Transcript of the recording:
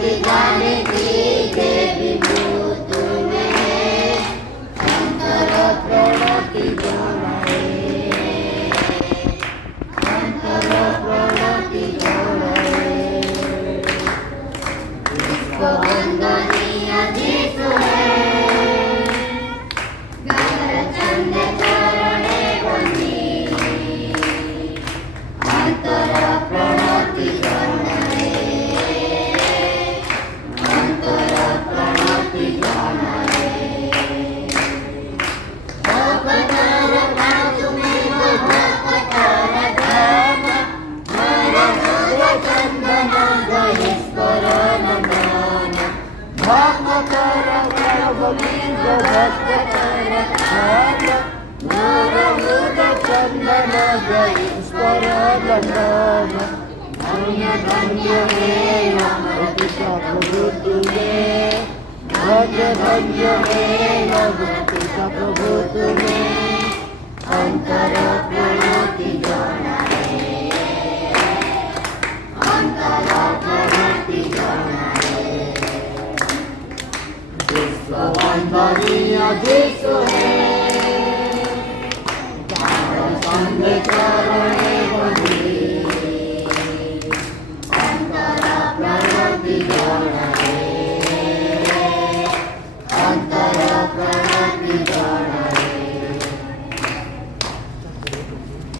जाति जानिती देवी तुमे अंतर प्रणति जनाए अंतर प्रणति जनाए विश्ववंदनीय जीसु है गगन चंद चरणे बंदी अंतर प्रणति जनाए अंतर प्रणति जनाए भक्तर पातु में भक्तर धाम हर हर चंदन गणेश्वर नमन भक्तर गोविंद भक्तर धाम हर हर चंदन गणेश्वर नमन धन्य धन्य हे नमति प्रभु तुम्हें धन्य धन्य हे नमति प्रभु तुम्हें अंतर प्रणति जनाए अंतर प्रणति जनाए विश्ववंदनीय जीसु है